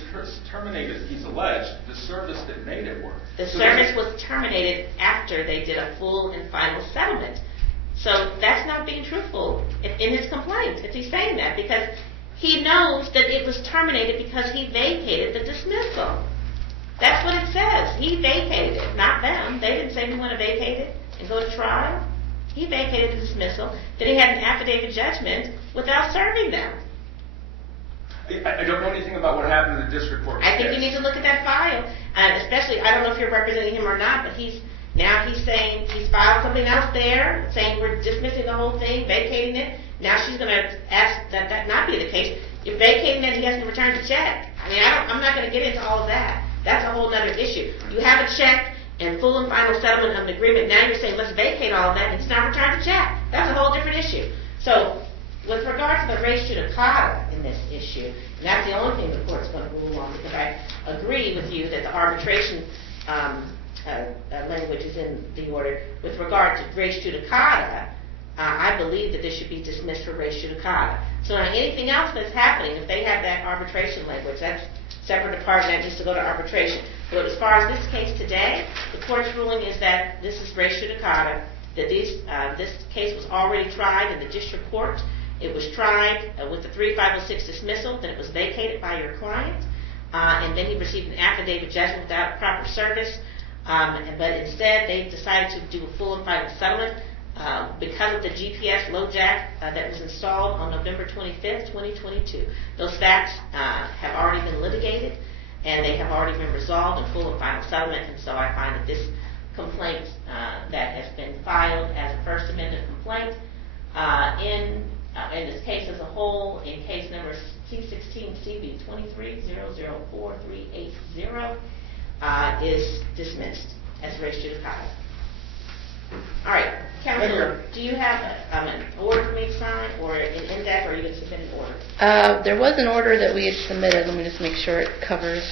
terminated, he's alleged, the service that made it work. The service was terminated after they did a full and final settlement. So that's not being truthful in his complaint, if he's saying that, because he knows that it was terminated because he vacated the dismissal. That's what it says. He vacated it, not them. They didn't say we want to vacate it and go to trial. He vacated the dismissal. Then he had an affidavit judgment without serving them. I don't know anything about what happened in the district court. I think you need to look at that file, especially, I don't know if you're representing him or not, but he's saying he's filed something else there, saying we're dismissing the whole thing, vacating it. Now she's going to ask that not be the case. If vacating it, he has to return the check. I mean, I'm not going to get into all of that. That's a whole other issue. You have a check and full and final settlement of an agreement. Now you're saying let's vacate all of that and not return the check. That's a whole different issue. So with regard to the res judicata in this issue, and that's the only thing the court's going to rule on, because I agree with you that the arbitration language is in the order. With regard to res judicata, I believe that this should be dismissed for res judicata. So now anything else that's happening, if they have that arbitration language, that's separate apart, and that needs to go to arbitration. But as far as this case today, the court's ruling is that this is res judicata, that this case was already tried in the district court. It was tried with the 3506 dismissal, then it was vacated by your client, and then he received an affidavit judgment without proper service. But instead, they decided to do a full and final settlement because of the GPS LoJack that was installed on November 25th, 2022. Those facts have already been litigated, and they have already been resolved in full and final settlement. And so I find that this complaint that has been filed as a First Amendment complaint in this case as a whole, in case number C16CB 23004380, is dismissed as res judicata. All right, Counselor, do you have an order for me to sign, or an index, or are you going to submit an order? There was an order that we had submitted. Let me just make sure it covers.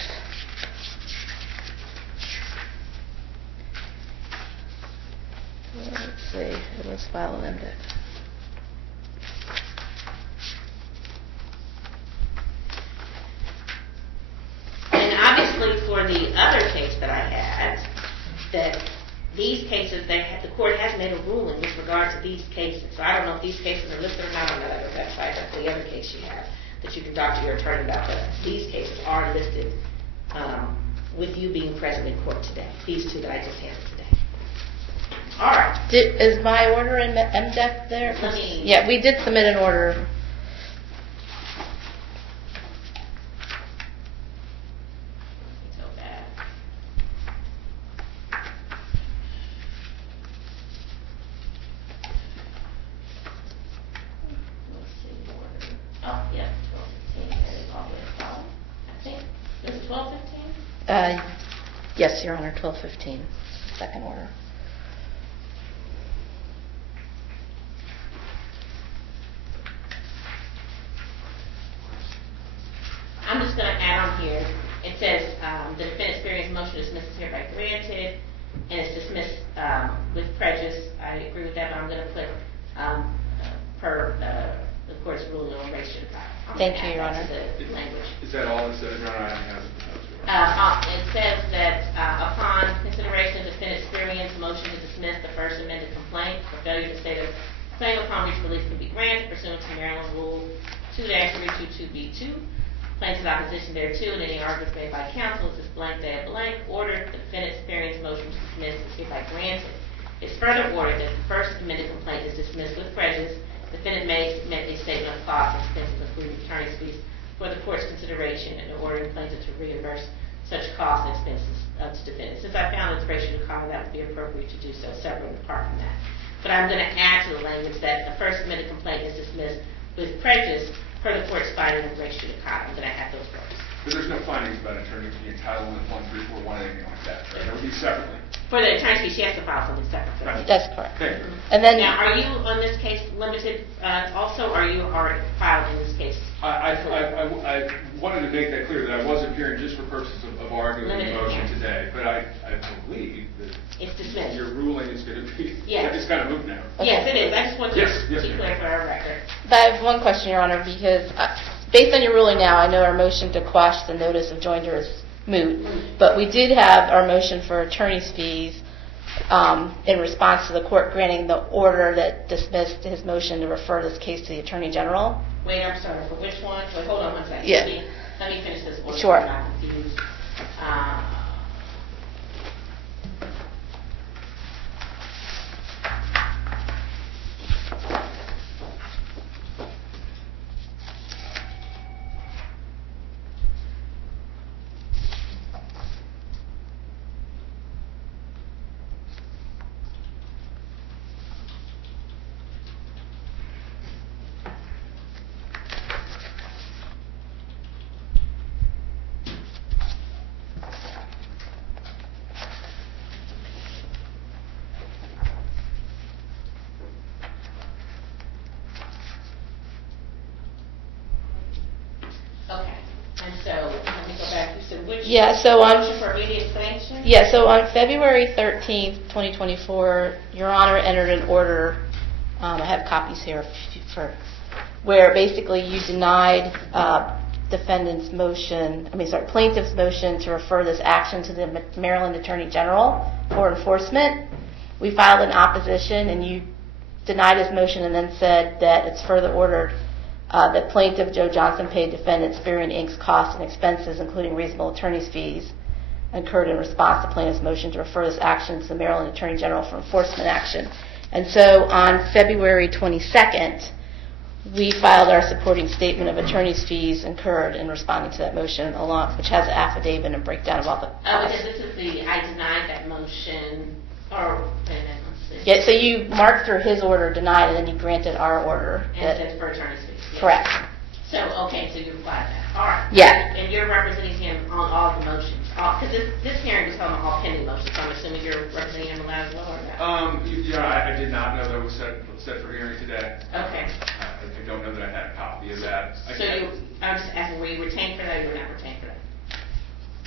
Let's see. It was file an index. And obviously, for the other case that I had, that these cases, the court has made a ruling with regard to these cases. So I don't know if these cases are listed or not on that other website. That's the other case you have that you can talk to your attorney about. But these cases are listed with you being present in court today. These two that I just handed today. All right. Is my order in MDEC there? Yeah, we did submit an order. Oh, yeah, 1215. I think this is 1215. Yes, Your Honor, 1215, second order. I'm just going to add on here. It says the defendant's Spireon's motion to dismiss is hereby granted, and it's dismissed with prejudice. I agree with that, but I'm going to put per the court's ruling on res judicata. Thank you, Your Honor. The language. Is that all it says, Your Honor? I don't have it. It says that upon consideration of defendant Spireon's motion to dismiss the first amended complaint for failure to state a claim upon which relief can be granted pursuant to Maryland Rule 2-322B2, plaintiff's opposition thereto, and any arguments made by counsel is blank, ordered the defendant Spireon's motion to dismiss is hereby granted. It's further ordered that the first amended complaint is dismissed with prejudice. The defendant may submit a statement of costs and expenses, including attorney's fees, for the court's consideration and ordering plaintiff to reimburse such costs and expenses to defendant. Since I found it's res judicata, that would be appropriate to do so separate and apart from that. But I'm going to add to the language that the first amended complaint is dismissed with prejudice per the court's finding of res judicata. I'm going to add those words. But there's no findings about attorney fee entitlement, 1341, anything like that. Right? That would be separately. For the attorney's fee, she has to file something separate. Right. That's correct. Thank you. And then, now, are you on this case limited also, or are you already filed in this case? I wanted to make that clear that I was appearing just for purposes of arguing the motion today, but I believe that it's dismissed. Your ruling is going to be, yes. It's kind of moot now. Yes, it is. I just want to yes, be clear for our record. but I have one question, Your Honor, because based on your ruling now, I know our motion to quash the notice of joinder is moot, but we did have our motion for attorney's fees in response to the court granting the order that dismissed his motion to refer this case to the Attorney General. Wait, I'm sorry, for which one? Wait, hold on one second. Yeah. Let me finish this order. Sure. I'm not confused. Yeah, so Motion for on, immediate sanction? yeah, so on February 13th, 2024, Your Honor entered an order, I have copies here for, where basically you denied defendant's motion, plaintiff's motion to refer this action to the Maryland Attorney General for enforcement. We filed an opposition, and you denied his motion and then said that it's further ordered that plaintiff Joe Johnson paid defendant Spireon Inc.'s costs and expenses, including reasonable attorney's fees, incurred in response to plaintiff's motion to refer this action to the Maryland Attorney General for enforcement action. And so on February 22nd, we filed our supporting statement of attorney's fees incurred in responding to that motion, along, which has an affidavit and a breakdown of all the Oh, costs. because this is the, I denied that motion, or, wait a minute, let's see. Yeah, so you marked through his order, denied, and then you granted our order. And says for attorney's fees. Yes. Correct. So, okay, so you replied that. All right. Yeah. And you're representing him on all the motions, because this hearing is on all pending motions, so I'm assuming you're representing him aloud as well, or no? I did not know that was set for hearing today. Okay. I don't know that I had a copy of that. So I was just asking, were you retained for that, or you were not retained for that?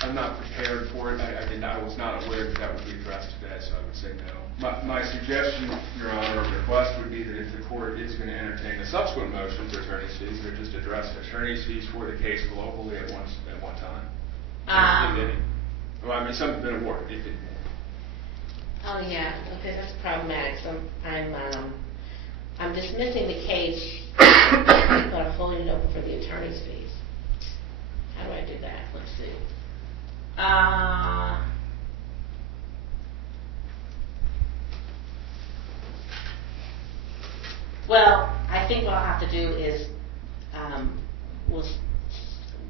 I'm not prepared for it. I was not aware that that would be addressed today, so I would say no. My suggestion, Your Honor, or request would be that if the court is going to entertain a subsequent motion for attorney's fees, that just address attorney's fees for the case globally at one time. If any. Well, something's been awarded, if any. Oh, yeah, okay, that's problematic. So I'm dismissing the case, but I'm holding it open for the attorney's fees. How do I do that? Let's see. Well, I think what I'll have to do is,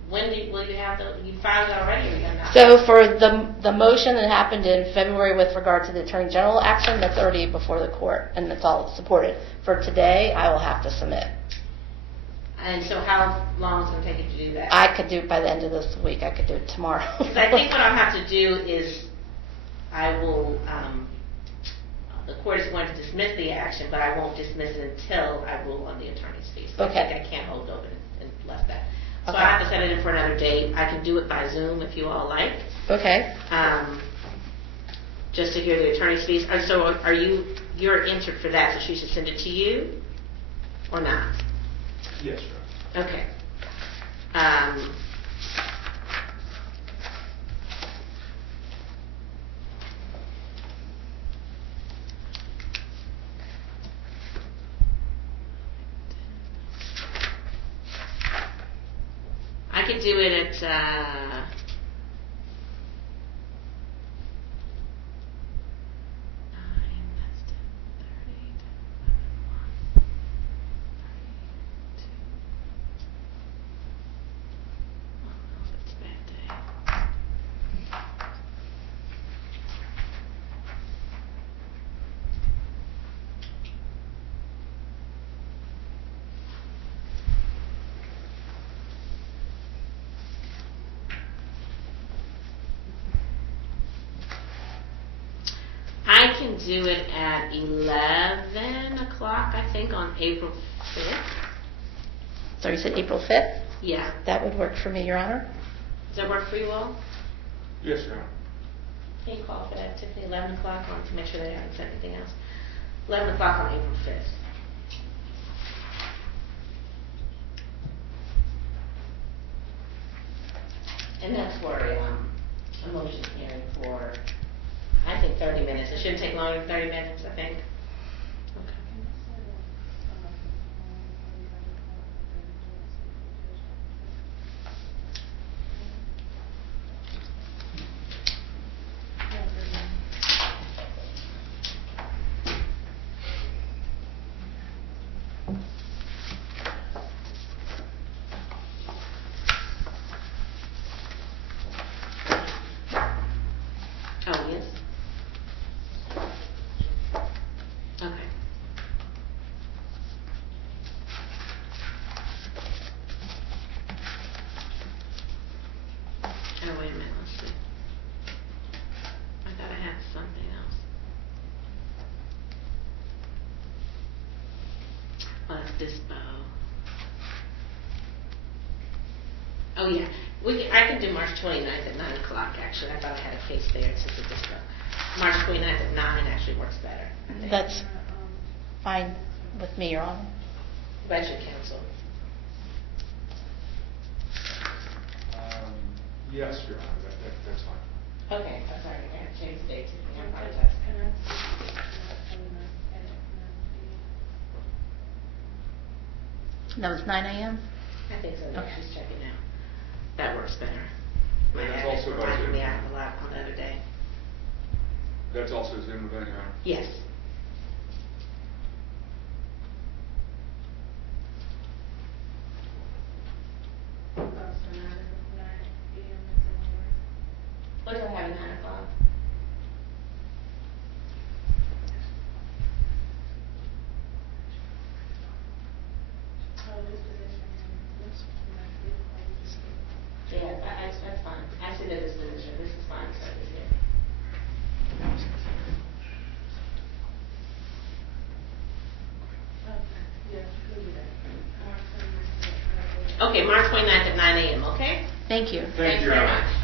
will you have you filed it already, or you have not? So for the motion that happened in February with regard to the Attorney General action, that's already before the court, and it's all supported. For today, I will have to submit. And so how long is it going to take you to do that? I could do it by the end of this week. I could do it tomorrow. Because I think what I'll have to do is, I will, the court is going to dismiss the action, but I won't dismiss it until I rule on the attorney's fees. Okay. I think I can't hold open unless that. So Okay. I have to set it in for another date. I can do it by Zoom if you all like, Okay. just to hear the attorney's fees. So you're entered for that, so she should send it to you, or not? Yes, sir. Okay. I could do it at, I can do it at 11 o'clock, I think, on April 5th. So you said April 5th? Yeah. That would work for me, Your Honor. Does that work for you all? Yes, Your Honor. Can you call for that, Tiffany? 11 o'clock, I want to make sure they haven't said anything else. 11 o'clock on April 5th. And that's for a motion hearing for, I think, 30 minutes. It shouldn't take longer than 30 minutes, I think. Okay. Oh, yes? Okay. Oh, wait a minute, let's see. I thought I had something else. Oh, that's this bow. Oh, yeah. I can do March 29th at 9 o'clock, actually. I thought I had a case there since it just March 29th at 9 actually works better. I think. That's fine with me, Your Honor. Budget Council. Yes, Your Honor, that's fine. Okay, I'm sorry. I have to change the date. I apologize. That was 9 a.m.? I think so. Yeah, Okay. she's checking out. That works better. My And it's dad also by reminded Zoom. me I have a lot on the other day. That's also a Zoom event, Your Honor? Yes. What do I have at 9 o'clock? Yeah, that's fine. I see that as leadership. This is fine. So this here. Okay, March 29th at 9 a.m., okay? Thank you. Thank Thanks you, Your very Honor. much.